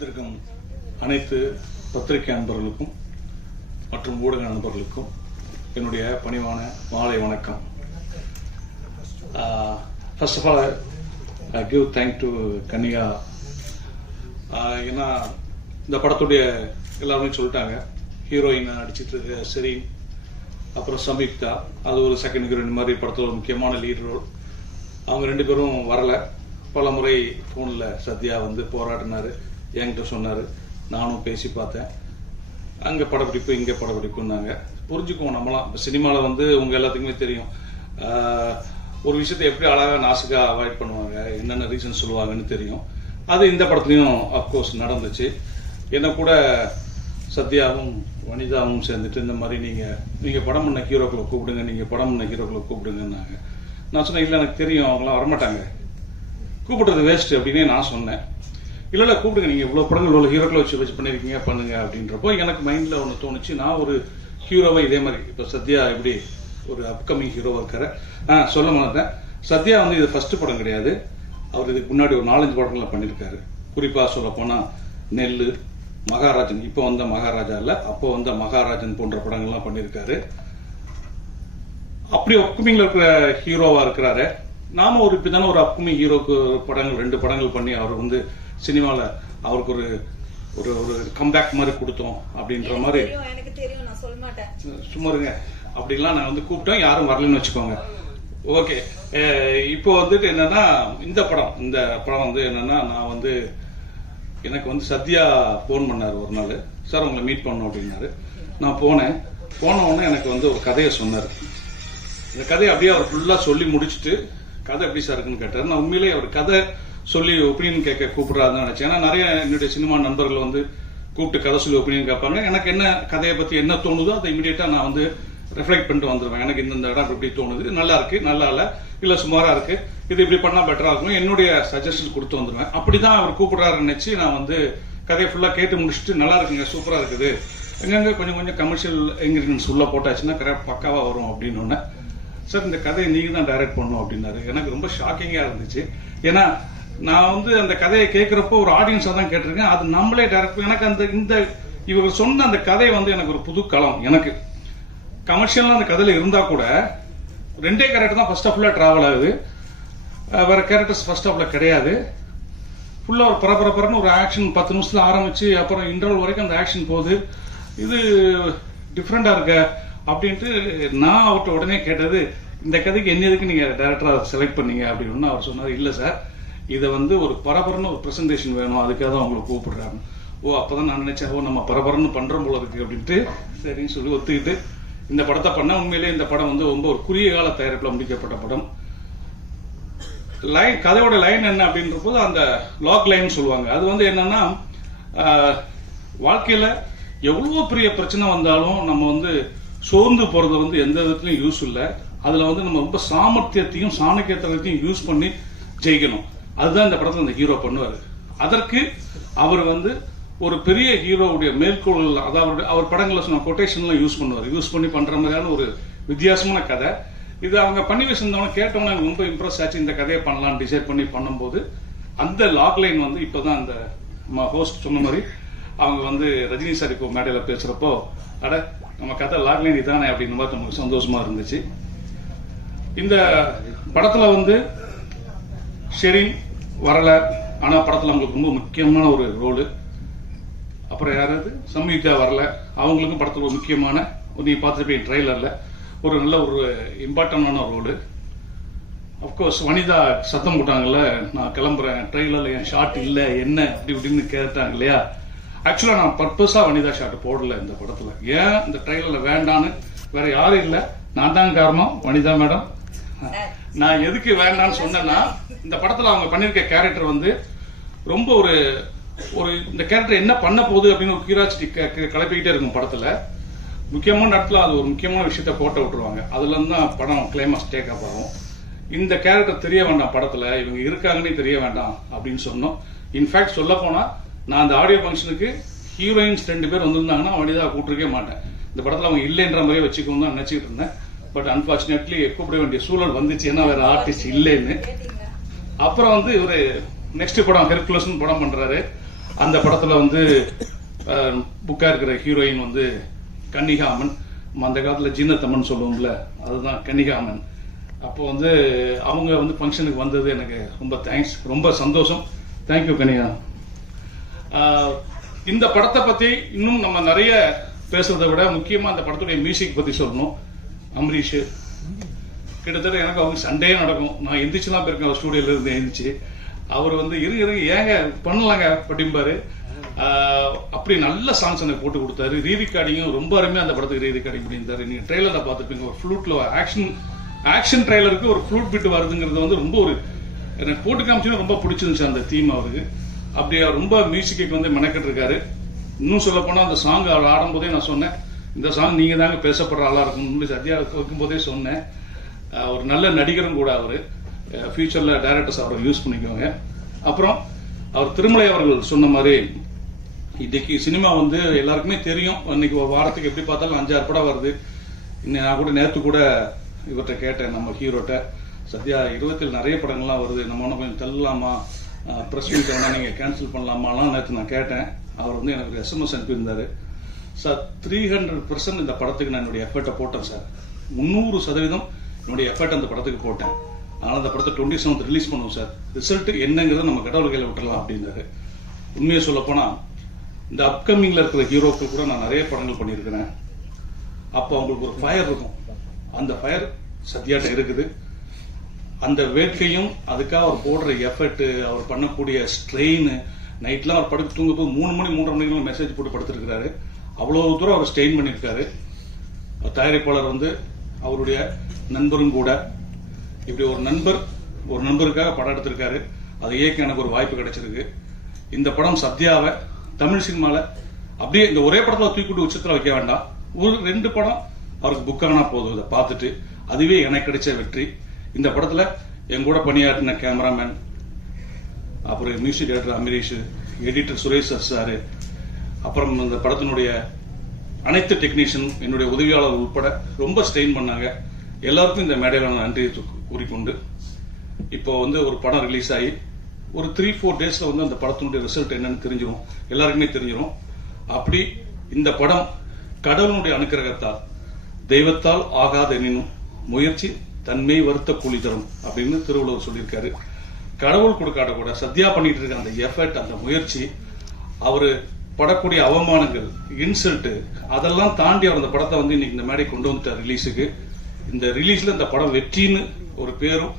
வந்திருக்கும் அனைத்து பத்திரிகை நண்பர்களுக்கும் மற்றும் ஊடக நண்பர்களுக்கும் என்னுடைய பணிவான மாலை வணக்கம். First of all I give thank to Kanniya ஏன்னா இந்த படத்துடைய எல்லாருமே சொல்லிட்டாங்க. ஹீரோயின் நடிச்சிட்டு இருக்க சரி அப்புறம் சம்யுக்தா. அது ஒரு செகண்ட் ஹீரோயின் மாதிரி படத்தில் ஒரு முக்கியமான லீட் ரோல் அவங்க ரெண்டு பேரும் வரலை. பல முறை ஃபோனில் சத்யா வந்து போராடினார். என்கிட்ட சொன்னார். நானும் பேசி பார்த்தேன். அங்கே படப்பிடிப்பு இங்கே படப்பிடிப்புன்னாங்க. புரிஞ்சுக்குவோம் நம்மளாம் இப்போ சினிமாவில் வந்து உங்கள் எல்லாத்துக்குமே தெரியும். ஒரு விஷயத்தை எப்படி அழகாக நாசுக்காக அவாய்ட் பண்ணுவாங்க? என்னென்ன ரீசன் சொல்லுவாங்கன்னு தெரியும். அது இந்த படத்துலையும் அப்கோர்ஸ் நடந்துச்சு. என்ன கூட சத்யாவும் வனிதாவும் சேர்ந்துட்டு இந்த மாதிரி நீங்கள் நீங்கள் படம் பண்ண ஹீரோக்களை கூப்பிடுங்க நீங்கள் படம் பண்ண ஹீரோக்களை கூப்பிடுங்கன்னாங்க. நான் சொன்னேன் இல்லை எனக்கு தெரியும். அவங்களாம் வரமாட்டாங்க. கூப்பிடுறது வேஸ்ட் அப்படின்னே நான் சொன்னேன். இல்லை இல்லை கூப்பிடுங்க. நீங்கள் இவ்வளோ படங்கள் இவ்வளோ ஹீரோக்களை வச்சு வச்சு பண்ணியிருக்கீங்க பண்ணுங்க அப்படின்றப்போ எனக்கு மைண்டில் ஒன்று தோணுச்சு. நான் ஒரு ஹீரோவை இதே மாதிரி. இப்போ சத்யா எப்படி ஒரு அப்கமிங் ஹீரோவாக இருக்காரு. ஆ சொல்ல மாட்டேன் சத்யா வந்து இது ஃபர்ஸ்ட் படம் கிடையாது. அவர் இதுக்கு முன்னாடி ஒரு நாலஞ்சு படங்கள்லாம் பண்ணியிருக்காரு குறிப்பாக சொல்ல போனால் நெல் மகாராஜன். இப்போ வந்த மகாராஜா இல்லை அப்போ வந்த மகாராஜன் போன்ற படங்கள்லாம் பண்ணியிருக்காரு அப்படி அப்கமிங்ல இருக்கிற ஹீரோவா இருக்கிறாரு. நாம ஒரு இப்பதானே ஒரு அப்கமிங் ஹீரோக்கு படங்கள் ரெண்டு படங்கள் பண்ணி அவர் வந்து சினிமாவில் அவருக்கு ஒரு ஒரு ஒரு கம்பேக் மாதிரி கொடுத்தோம் அப்படின்ற மாதிரி. எனக்கு தெரியும் நான் சொல்ல மாட்டேன். சும்மா இருங்க. அப்படிலாம் நான் வந்து கூப்பிட்டோம் யாரும் வரலன்னு வச்சுக்கோங்க. ஓகே. இப்போ வந்துட்டு என்னன்னா இந்த படம் இந்த படம் வந்து என்னன்னா நான் வந்து எனக்கு வந்து சத்யா ஃபோன் பண்ணார் ஒரு நாள். சார் உங்களை மீட் பண்ணோம் அப்படின்னாரு. நான் போனேன். போன உடனே எனக்கு வந்து ஒரு கதையை சொன்னார். இந்த கதையை அப்படியே அவர் ஃபுல்லாக சொல்லி முடிச்சுட்டு கதை எப்படி சார் இருக்குன்னு கேட்டார். நான் உண்மையிலேயே அவர் கதை சொல்லி ஒப்பீனியன் கேட்க கூப்பிடுறாருன்னு நினைச்சேன். ஏன்னா நிறைய என்னுடைய சினிமா நண்பர்கள் வந்து கூப்பிட்டு கதை சொல்லி ஒப்பீனியன் கேட்பாங்க. எனக்கு என்ன கதையை பற்றி என்ன தோணுதோ அதை இமீடியட்டாக நான் வந்து ரெஃப்ளெக்ட் பண்ணிட்டு வந்துடுவேன் எனக்கு இந்த இடம் இப்படி தோணுது. நல்லா இருக்கு நல்லா இல்லை. இல்லை சுமாராக இருக்கு. இது இப்படி பண்ணால் பெட்டராக இருக்கும் என்னுடைய சஜஷன் கொடுத்து வந்துடுவேன் அப்படிதான் அவர் கூப்பிடுறாருன்னு நினச்சி நான் வந்து கதையை ஃபுல்லாக கேட்டு முடிச்சுட்டு நல்லா இருக்குங்க சூப்பராக இருக்குது. எங்கெங்க கொஞ்சம் கொஞ்சம் கமர்ஷியல் இன்கிரீடியன்ஸ் உள்ள போட்டாச்சுன்னா கரெக்ட் பக்காவாக வரும் அப்படின்னு சார் இந்த கதையை நீங்க தான் டைரக்ட் பண்ணும் அப்படின்னாரு. எனக்கு ரொம்ப ஷாக்கிங்கா இருந்துச்சு. ஏன்னா நான் வந்து அந்த கதையை கேட்குறப்போ ஒரு ஆடியன்ஸாக தான் கேட்டிருக்கேன். அது நம்மளே டேரக்ட் எனக்கு அந்த இந்த இவர் சொன்ன அந்த கதை வந்து எனக்கு ஒரு புது களம் எனக்கு. கமர்ஷியலாக அந்த கதையில் இருந்தால் கூட ரெண்டே கேரக்டர் தான் ஃபர்ஸ்ட் ஆஃப்ல ட்ராவல் ஆகுது. வேறு கேரக்டர்ஸ் ஃபர்ஸ்ட் ஆஃப்ல கிடையாது. ஃபுல்லாக ஒரு பரபரப்பரன்னு ஒரு ஆக்ஷன் பத்து நிமிஷத்தில் ஆரம்பித்து அப்புறம் இன்டர்வல் வரைக்கும் அந்த ஆக்ஷன் போகுது. இது டிஃப்ரெண்ட்டாக இருக்க அப்படின்ட்டு நான் அவர்கிட்ட உடனே கேட்டது இந்த கதைக்கு என்ன எதுக்கு நீங்கள் டேரக்டராக செலக்ட் பண்ணீங்க? அப்படின்னு அவர் சொன்னார். இல்லை சார் இதை வந்து ஒரு பரபரன்னு ஒரு ப்ரெசன்டேஷன் வேணும். அதுக்காக தான் அவங்களை கூப்பிடுறாங்க. ஓ அப்பதான் நான் நினைச்சேன் ஓ நம்ம பரபரன்னு பண்றோம் போல இருக்கு அப்படின்ட்டு சரின்னு சொல்லி ஒத்துக்கிட்டு இந்த படத்தை பண்ண உண்மையிலேயே இந்த படம் வந்து ரொம்ப ஒரு குறுகிய கால தயாரிப்பில் முடிக்கப்பட்ட படம். லைன் கதையோட லைன் என்ன அப்படின்ற போது அந்த லாக் லைன் சொல்லுவாங்க. அது வந்து என்னன்னா வாழ்க்கையில் வாழ்க்கையில பெரிய பிரச்சனை வந்தாலும் நம்ம வந்து சோர்ந்து போறது வந்து எந்த விதத்துலையும் யூஸ் இல்லை. அதுல வந்து நம்ம ரொம்ப சாமர்த்தியத்தையும் சாணக்கியத்தனத்தையும் யூஸ் பண்ணி ஜெயிக்கணும். அதுதான் இந்த படத்தில் அந்த ஹீரோ பண்ணுவார். அதற்கு அவர் வந்து ஒரு பெரிய ஹீரோவுடைய மேற்கோள் அதாவது அவர் படங்களை சொன்ன கொட்டேஷன்லாம் யூஸ் பண்ணுவார். யூஸ் பண்ணி பண்ணுற மாதிரியான ஒரு வித்தியாசமான கதை. இது அவங்க பண்ணி வச்சிருந்தவங்க கேட்டவங்க எனக்கு ரொம்ப இம்ப்ரெஸ் ஆச்சு. இந்த கதையை பண்ணலாம் டிசைட் பண்ணி பண்ணும்போது அந்த லாக் லைன் வந்து இப்போதான் அந்த நம்ம ஹோஸ்ட் சொன்ன மாதிரி அவங்க வந்து ரஜினி சார் இப்போ மேடையில் பேசுறப்போ அட நம்ம கதை லாக் லைன் இதானே அப்படின்னு பார்த்து நமக்கு சந்தோஷமா இருந்துச்சு. இந்த படத்தில் வந்து ஷெரின் வரலை. ஆனால் படத்தில் அவங்களுக்கு ரொம்ப முக்கியமான ஒரு ரோலு. அப்புறம் யாராவது? சம்யுக்தா வரல. அவங்களுக்கும் படத்தில் ஒரு முக்கியமான நீ பார்த்துருப்பீங்க ட்ரெய்லரில் ஒரு நல்ல ஒரு இம்பார்ட்டண்டான ரோடு அஃப்கோர்ஸ் வனிதா சத்தம் போட்டாங்கல்ல நான் கிளம்புறேன். ட்ரெய்லரில் என் ஷாட் இல்லை. என்ன? அப்படி இப்படின்னு கேட்டாங்க இல்லையா? ஆக்சுவலாக நான் பர்பஸாக வனிதா ஷாட் போடல இந்த படத்தில். ஏன் இந்த ட்ரெய்லரில் வேண்டான்னு? வேற யாரும் இல்லை. நான் தான் காரணம். வனிதா மேடம். நான் எதுக்கு வேண்டாம்னு சொன்னேன்னா இந்த படத்துல அவங்க பண்ணிருக்க கேரக்டர் வந்து ரொம்ப ஒரு ஒரு இந்த கேரக்டர் என்ன பண்ண போகுது அப்படின்னு ஒரு கியூரியாசிட்டி கிளப்பிக்கிட்டே இருக்கும் படத்துல. முக்கியமான இடத்துல அது ஒரு முக்கியமான விஷயத்த போட்ட விட்டுருவாங்க. அதுல தான் படம் கிளைமாஸ் டேக் அப் ஆகும். இந்த கேரக்டர் தெரிய வேண்டாம் படத்துல இவங்க இருக்காங்கன்னே தெரிய வேண்டாம் அப்படின்னு சொன்னோம். இன்ஃபேக்ட் சொல்ல போனா நான் அந்த ஆடியோ ஃபங்க்ஷனுக்கு ஹீரோயின்ஸ் ரெண்டு பேர் வந்திருந்தாங்கன்னா வனிதா கூட்டிருக்கே மாட்டேன். இந்த படத்துல அவங்க இல்லைன்ற மாதிரியே வச்சுக்கணும் தான் நினைச்சிட்டு இருந்தேன். பட் அன்பார்ச்சுனேட்லி கூப்பிட வேண்டிய சூழல் வந்துச்சு. ஏன்னா வேற ஆர்டிஸ்ட் இல்லைன்னு. அப்புறம் வந்து இவரு நெக்ஸ்ட் படம் ஹெர்குலஸ்னு படம் பண்றாரு. அந்த படத்துல வந்து புக்கா இருக்கிற ஹீரோயின் வந்து கன்னிகாமன் அந்த காலத்துல ஜீனத்தம்மன் சொல்லுவோம்ல அதுதான் கன்னிகாமன். அப்போ வந்து அவங்க வந்து ஃபங்க்ஷனுக்கு வந்தது எனக்கு ரொம்ப தேங்க்ஸ் ரொம்ப சந்தோஷம். தேங்க்யூ கனிகா இந்த படத்தை பற்றி இன்னும் நம்ம நிறைய பேசுறதை விட முக்கியமாக அந்த படத்துடைய மியூசிக் பற்றி சொல்லணும். அம்ரீஷ். கிட்டத்தட்ட எனக்கு அவங்க சண்டே நடக்கும். நான் எந்திரிச்சுலாம் போயிருக்கேன் அவர் ஸ்டூடியோல இருந்து எழுந்திரிச்சு அவர் வந்து இரு இருங்க ஏங்க பண்ணலாங்க அப்படிம்பாரு. அப்படி நல்ல சாங்ஸ் எனக்கு போட்டு கொடுத்தாரு. ரீ ரெக்கார்டிங்கும் ரொம்ப அருமையா அந்த படத்துக்கு ரீ ரெக்கார்டிங் பண்ணியிருந்தாரு நீங்க ட்ரெய்லர்ல பார்த்துருப்பீங்க ஒரு ஃப்ளூட்ல ஆக்ஷன் ஆக்ஷன் ட்ரெய்லருக்கு ஒரு ஃப்ளூட் பிட் வருதுங்கிறது வந்து ரொம்ப ஒரு எனக்கு போட்டு காமிச்சுன்னா ரொம்ப பிடிச்சிருந்துச்சு அந்த தீம் அவருக்கு. அப்படி ரொம்ப மியூசிக்கு வந்து மெனக்கிட்டு இருக்காரு இன்னும் சொல்ல போனா அந்த சாங் அவர் ஆடும்போதே நான் சொன்னேன் இந்த சாங் நீங்க தாங்க பேசப்படுற ஆளா இருக்கணும்னு சத்யா வைக்கும் போதே சொன்னேன் ஒரு நல்ல நடிகரும் கூட அவரு. ஃபியூச்சர்ல டைரக்டர்ஸ் அவரை யூஸ் பண்ணிக்கோங்க. அப்புறம் அவர் திருமலை அவர்கள் சொன்ன மாதிரி இன்னைக்கு சினிமா வந்து எல்லாருக்குமே தெரியும். இன்னைக்கு ஒரு வாரத்துக்கு எப்படி பார்த்தாலும் அஞ்சாறு படம் வருது. இன்னும் நான் கூட நேற்று கூட இவர்கிட்ட கேட்டேன் நம்ம ஹீரோட்ட. சத்யா இருபத்தில் நிறைய படங்கள்லாம் வருது. நம்ம ஒன்றும் கொஞ்சம் தள்ளலாமா? ப்ரெஸ் மீட் வேணா நீங்கள் கேன்சல் பண்ணலாமாலாம் நேற்று நான் கேட்டேன். அவர் வந்து எனக்கு எஸ்எம்எஸ் அனுப்பியிருந்தாரு. சார் த்ரீ ஹண்ட்ரட் பர்சன்ட் இந்த படத்துக்கு நான் என்னுடைய எஃபர்ட்டை போட்டேன் சார். முந்நூறு சதவீதம் என்னுடைய எஃபர்ட் அந்த படத்துக்கு போட்டேன். அதனால் அந்த படத்தை டுவெண்ட்டி செவன்த் ரிலீஸ் பண்ணுவோம் சார். ரிசல்ட் என்னங்கிறத நம்ம கடவுள் கையில் விட்டுறலாம் அப்படின்னாரு. உண்மையை சொல்லப்போனால் இந்த அப்கமிங்கில் இருக்கிற ஹீரோக்கள் கூட நான் நிறைய படங்கள் பண்ணியிருக்கிறேன். அப்போ அவங்களுக்கு ஒரு ஃபயர் இருக்கும். அந்த ஃபயர் சத்யாட்ட இருக்குது. அந்த வேட்கையும் அதுக்காக அவர் போடுற எஃபர்ட்டு அவர் பண்ணக்கூடிய ஸ்ட்ரெயின் நைட்லாம் அவர் படுத்து தூங்கும்போது மூணு மணி மூன்றரை மணிக்கெல்லாம் மெசேஜ் போட்டு படுத்துருக்கிறாரு. அவ்வளோ தூரம் அவர் ஸ்ட்ரெயின் பண்ணியிருக்காரு. தயாரிப்பாளர் வந்து அவருடைய நண்பரும் கூட. இப்படி ஒரு நண்பர் ஒரு நண்பருக்காக படம் எடுத்திருக்காரு. அதை இயக்க எனக்கு ஒரு வாய்ப்பு கிடைச்சிருக்கு. இந்த படம் சத்யாவை தமிழ் சினிமாவில் அப்படியே இந்த ஒரே படத்தில் தூக்கிட்டு உச்சத்தில் வைக்க வேண்டாம். ஒரு ரெண்டு படம் அவருக்கு புக் போதும். இதை பார்த்துட்டு அதுவே எனக்கு கிடைச்ச வெற்றி. இந்த படத்தில் என் கூட பணியாற்றின கேமராமேன் அப்புறம் music director Amarish editor Suresh sir அப்புறம் இந்த படத்தினுடைய அனைத்து டெக்னீஷியன் என்னுடைய உதவியாளர் உட்பட ரொம்ப ஸ்ட்ரெயின் பண்ணாங்க. எல்லாருக்கும் இந்த மேடையில் நான் நன்றி கூறிக்கொண்டு இப்போ வந்து ஒரு படம் ரிலீஸ் ஆகி ஒரு த்ரீ ஃபோர் டேஸில் வந்து அந்த படத்தினுடைய ரிசல்ட் என்னன்னு தெரிஞ்சிடும் எல்லாருக்குமே தெரிஞ்சிடும் அப்படி இந்த படம் கடவுளுடைய அனுக்கிரகத்தால் தெய்வத்தால் ஆகாத எனினும் முயற்சி தன்மை வருத்த கூலி தரும் அப்படின்னு திருவள்ளுவர் சொல்லியிருக்காரு. கடவுள் கொடுக்காத கூட சத்யா பண்ணிட்டு இருக்க அந்த எஃபர்ட் அந்த முயற்சி அவரு படக்கூடிய அவமானங்கள் இன்சல்ட்டு அதெல்லாம் தாண்டி அவர் அந்த படத்தை வந்து இன்னைக்கு இந்த மேடை கொண்டு வந்துட்டார் ரிலீஸுக்கு இந்த ரிலீஸ்ல இந்த படம் வெற்றின்னு ஒரு பேரும்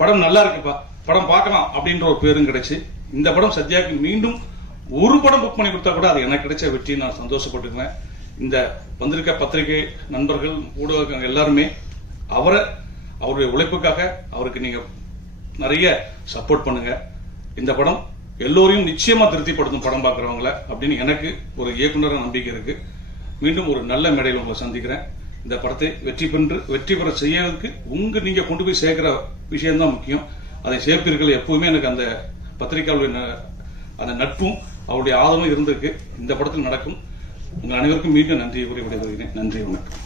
படம் நல்லா இருக்குப்பா படம் பார்க்கலாம் அப்படின்ற ஒரு பேரும் கிடைச்சு. இந்த படம் சத்யாக்கு மீண்டும் ஒரு படம் புக் பண்ணி கொடுத்தா கூட அது எனக்கு கிடைச்ச வெற்றி நான் சந்தோஷப்பட்டுக்கிறேன். இந்த வந்திருக்க பத்திரிகை நண்பர்கள் ஊடகங்கள் எல்லாருமே அவரை அவருடைய உழைப்புக்காக அவருக்கு நீங்க நிறைய சப்போர்ட் பண்ணுங்க. இந்த படம் எல்லோரையும் நிச்சயமா திருப்திப்படுத்தும் படம் பார்க்குறவங்கள அப்படின்னு எனக்கு ஒரு இயக்குனர் நம்பிக்கை இருக்கு. மீண்டும் ஒரு நல்ல மேடையில் உங்களை சந்திக்கிறேன். இந்த படத்தை வெற்றி பெற்று வெற்றி பெற செய்யறதுக்கு உங்க நீங்க கொண்டு போய் சேர்க்கிற விஷயம்தான் முக்கியம். அதை சேர்ப்பீர்கள் எப்பவுமே எனக்கு அந்த பத்திரிகையாளருடைய அந்த நட்பும் அவருடைய ஆதரவும் இருந்திருக்கு. இந்த படத்தில் நடக்கும். உங்கள் அனைவருக்கும் மீண்டும் நன்றி கூறி விடைபெறுகிறேன். நன்றி வணக்கம்.